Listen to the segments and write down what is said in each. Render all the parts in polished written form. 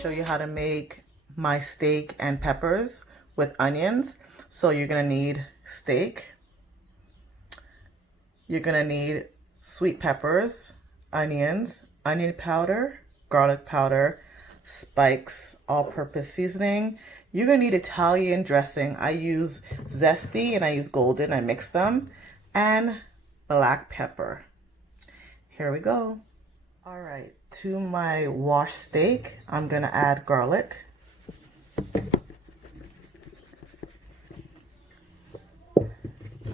show you how to make my steak and peppers with onions. So you're gonna need steak, you're gonna need sweet peppers, onions, onion powder, garlic powder, spikes, all-purpose seasoning. You're gonna need Italian dressing. I use zesty and I use golden, I mix them, and black pepper. Here we go. All right, to my washed steak, I'm gonna add garlic.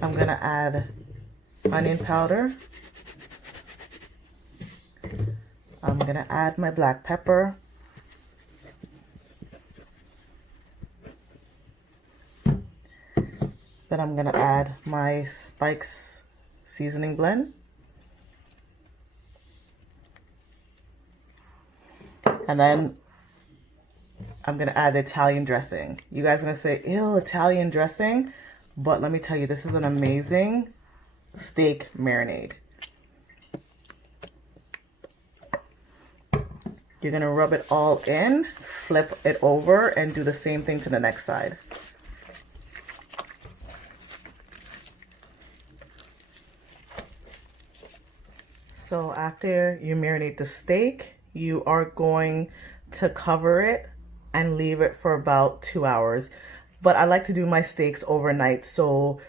I'm gonna add onion powder. I'm gonna add my black pepper. Then I'm gonna add my spikes seasoning blend. And then I'm gonna add the Italian dressing. You guys are gonna say, ew, Italian dressing? But let me tell you, this is an amazing steak marinade. You're gonna rub it all in, flip it over, and do the same thing to the next side. So after you marinate the steak, you are going to cover it and leave it for about 2 hours. But I like to do my steaks overnight, so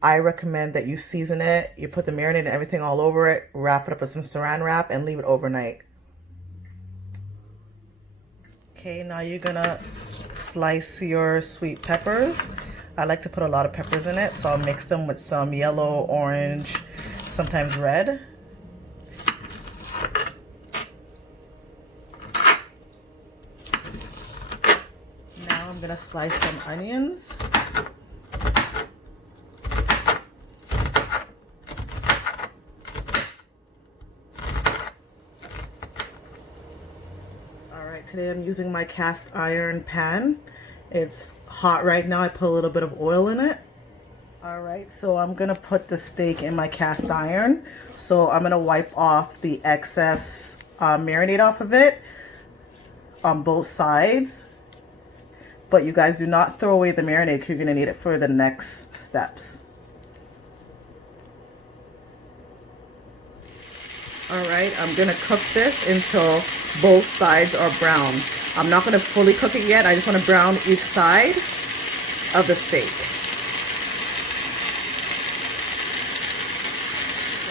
I recommend that you season it, you put the marinade and everything all over it, wrap it up with some saran wrap, and leave it overnight. Okay, now you're gonna slice your sweet peppers. I like to put a lot of peppers in it, so I'll mix them with some yellow, orange, sometimes red. I'm gonna slice some onions. All right, today I'm using my cast iron pan. It's hot right now. I put a little bit of oil in it. All right, so I'm gonna put the steak in my cast iron. So I'm gonna wipe off the excess marinade off of it on both sides. But you guys do not throw away the marinade because you're going to need it for the next steps. Alright, I'm going to cook this until both sides are brown. I'm not going to fully cook it yet. I just want to brown each side of the steak.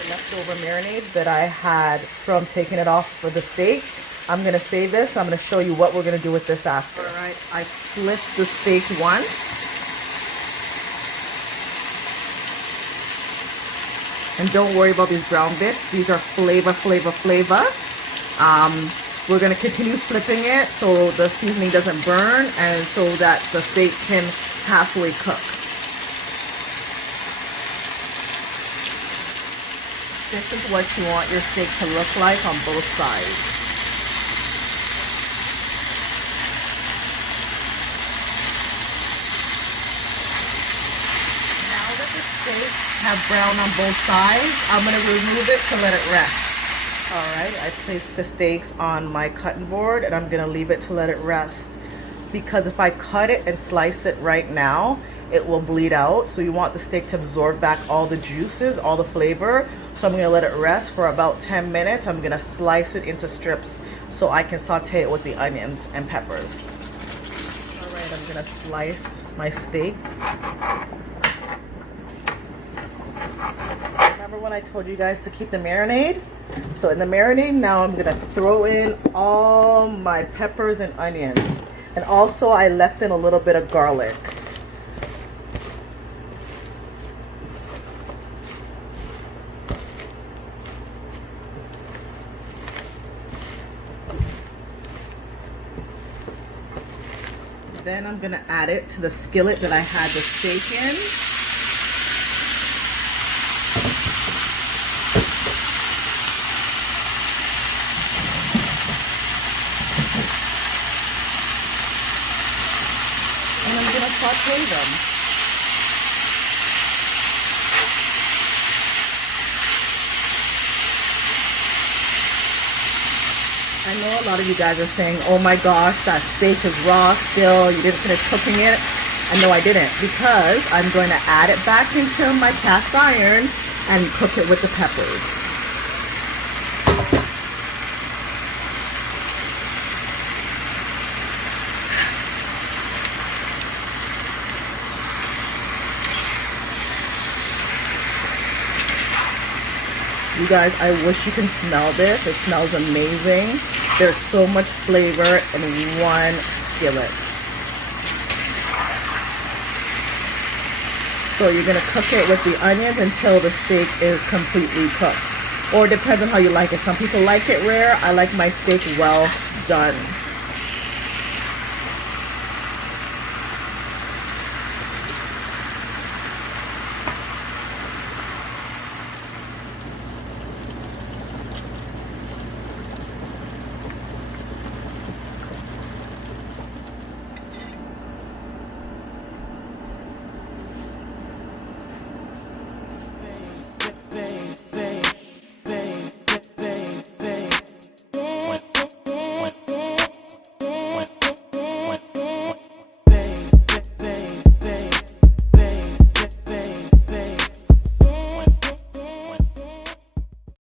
The leftover marinade that I had from taking it off for the steak, I'm going to save this. I'm going to show you what we're going to do with this after. All right, I split the steak once. And don't worry about these brown bits. These are flavor. We're going to continue flipping it so the seasoning doesn't burn and so that the steak can halfway cook. This is what you want your steak to look like on both sides. Have brown on both sides. I'm going to remove it to let it rest. Alright, I placed the steaks on my cutting board and I'm going to leave it to let it rest. Because if I cut it and slice it right now, it will bleed out. So you want the steak to absorb back all the juices, all the flavor. So I'm going to let it rest for about 10 minutes. I'm going to slice it into strips so I can saute it with the onions and peppers. Alright, I'm going to slice my steaks. Remember when I told you guys to keep the marinade? So in the marinade now I'm gonna throw in all my peppers and onions. And also I left in a little bit of garlic. Then I'm gonna add it to the skillet that I had the steak in. And I'm going to saute them. I know a lot of you guys are saying, oh my gosh, that steak is raw still, you didn't finish cooking it. And no, I didn't, because I'm going to add it back into my cast iron and cook it with the peppers. You guys, I wish you can smell this. It smells amazing. There's so much flavor in one skillet. So you're gonna cook it with the onions until the steak is completely cooked. Or it depends on how you like it. Some people like it rare. I like my steak well done.